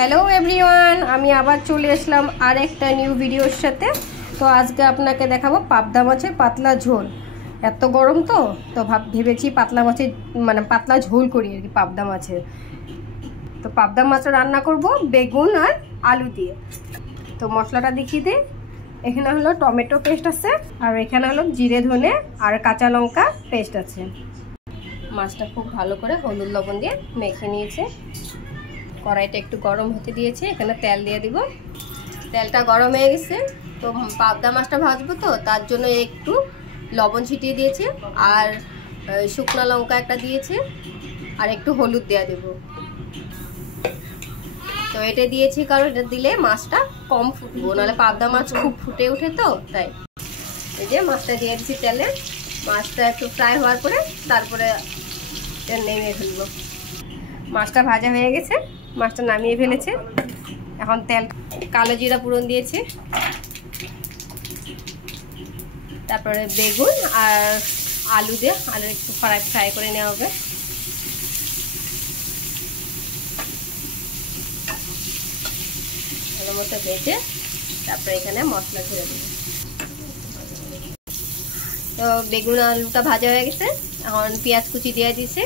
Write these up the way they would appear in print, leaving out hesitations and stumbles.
Hello everyone, আমি আবার চলে আসলাম আর একটা নিউ ভিডিওর সাথে। তো আজকে আপনাকে দেখাবো পাবদা মাছের পাতলা ঝোল। এত গরম তো ভেবেছি পাতলা মাছের পাতলা ঝোল করি আর কি পাবদা মাছের। তো পাবদা মাছটা রান্না করব বেগুন আর আলু দিয়ে। তো মশলাটা দেখিয়ে দিই। এখানে হলো টমেটো পেস্ট আছে, আর এখানে হলো জিরে ধনে আর কাঁচা লঙ্কা পেস্ট আছে। মাছটা খুব ভালো করে হলুদ লবণ দিয়ে মেখে নিয়েছে। কড়াইটা একটু গরম হতে দিয়েছে, এখানে তেল দিয়ে দিব। তেলটা গরম হয়ে গেছে, তো পাবদা মাছটা ভাজবো, তো তার জন্য একটু লবণ ছিটিয়ে দিয়েছে, আর শুকনো লঙ্কা একটা দিয়েছে, আর একটু হলুদ দেওয়া দেব। তো এটা দিয়েছি কারণ এটা দিলে মাছটা কম ফুটবো, নাহলে পাবদা মাছ খুব ফুটে ওঠে, তো তাই। এই যে মাছটা দিয়ে দিচ্ছি তেলে। মাছটা একটু ফ্রাই হওয়ার পরে তারপরে নেমে ফেলবো। মাছটা ভাজা হয়ে গেছে, মাছটা নামিয়ে ফেলেছে। এখন তেল কালো জিরা ফোড়ন দিয়েছে, তারপরে বেগুন আর আলু দিয়ে আলু একটু ফ্রাই করে নেওয়া হবে। ভালো মতো ভেজে তারপরে এখানে মশলা ছেড়ে দেবো। তো বেগুন আলুটা ভাজা হয়ে গেছে, এখন পেঁয়াজ কুচি দিয়ে দিয়েছে।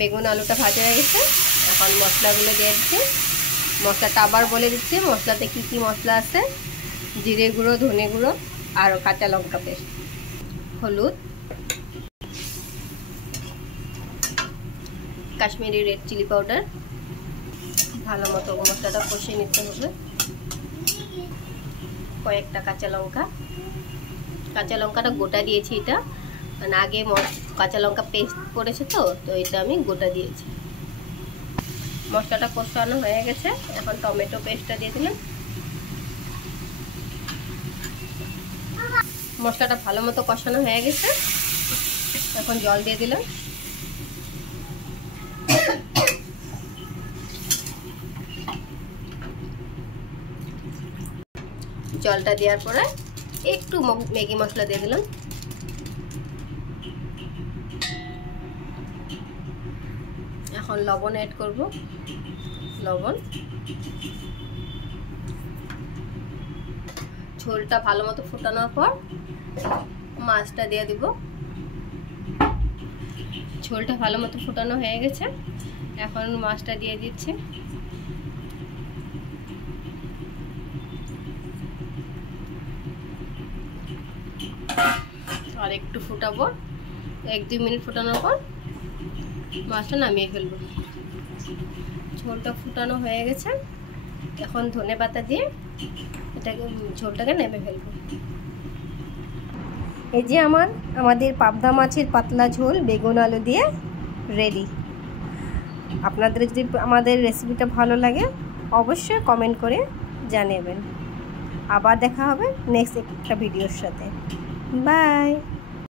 বেগুন আলুটা ভাজা হয়ে গেছে, এখন মশলাগুলো দিয়ে দিচ্ছে। মশলাটা আবার বলে দিচ্ছে মশলাতে কি কি মশলা আছে: জিরে গুঁড়ো, ধনে গুঁড়ো, আর কাঁচা লঙ্কা পেস্ট, হলুদ, কাশ্মীরি রেড চিলি পাউডার। ভালো মতো মশলাটা কষিয়ে নিতে হবে। কয়েকটা কাঁচা লঙ্কাটা গোটা দিয়েছি, এটা মানে আগে কাঁচা লঙ্কা পেস্ট করেছে, তো এটা আমি গোটা দিয়েছি। মশলাটা কষানো হয়ে গেছে, এখন টমেটো পেস্টটা দিয়ে দিলাম। মশলাটা ভালো মতো কষানো হয়ে গেছে, এখন জল দিয়ে দিলাম। জলটা দেওয়ার পরে একটু ম্যাগি মশলা দিয়ে দিলাম। এখন লবণ অ্যাড করব, লবণ। ঝোলটা ভালো মতো ফোটানোর পর মাছটা দিয়ে দিব। ঝোলটা ভালো মতো ফোটানো হয়ে গেছে, এখন মাছটা দিয়ে দিচ্ছি। আর একটু ফুটাবো, 1-2 মিনিট ফোটানোর পর মাছটা নামিয়ে ফেলবো। ঝোলটা ফুটানো হয়ে গেছে, এখন ধনে পাতা দিয়ে ঝোলটাকে নেমে ফেলবো। এই যে আমাদের পাবদা মাছের পাতলা ঝোল বেগুন আলু দিয়ে রেডি। আপনাদের যদি আমাদের রেসিপিটা ভালো লাগে অবশ্যই কমেন্ট করে জানাবেন। আবার দেখা হবে নেক্সট একটা ভিডিওর সাথে। বাই।